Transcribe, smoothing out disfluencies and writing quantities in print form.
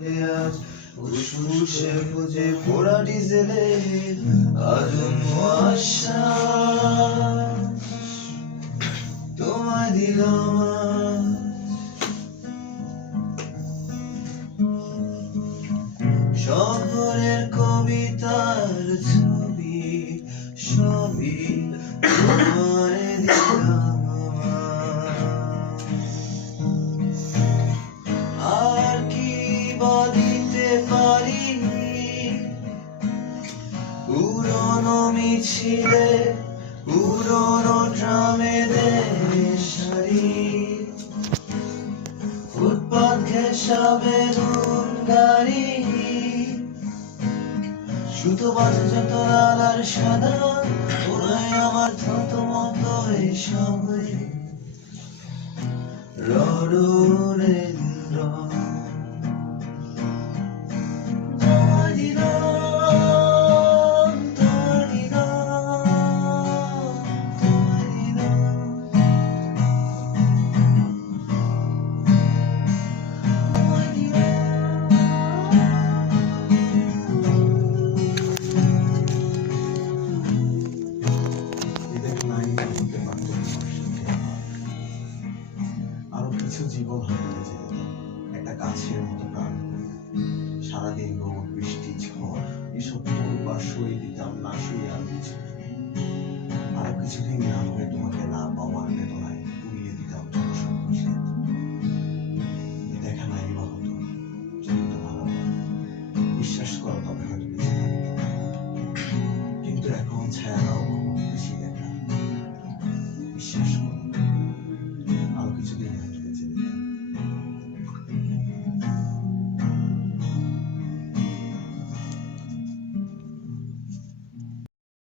আজ ফুসফুসে খুঁজে পোড়া ডিজেলে আজন্ম আশা তোমায় দিলাম আজ। শহরের কবিতার ছবি সবই তোমায় দিলাম আজ। আর কি বা দিতে পারি পুরনো মিছিলে পুরনো ড্রামেদের সারি ফুটপাত ঘেঁষা বেগুন গাড়ি সুতো বাজে যত লাল আর সাদা ওরাই আমার থত মতো এই সবাই রডরেন্দ্র আরো কিছু জীবন হারিয়ে যেত একটা গাছের মতো প্রাণ সারাদিন রোদ বৃষ্টি ঝড় এসব পূর্বার সই দিতাম না শুয়ে আমি আরো কিছুদিন না হয়ে তোমাকে না পাওয়ার বেদনায় উড়িয়ে দিতাম যত সব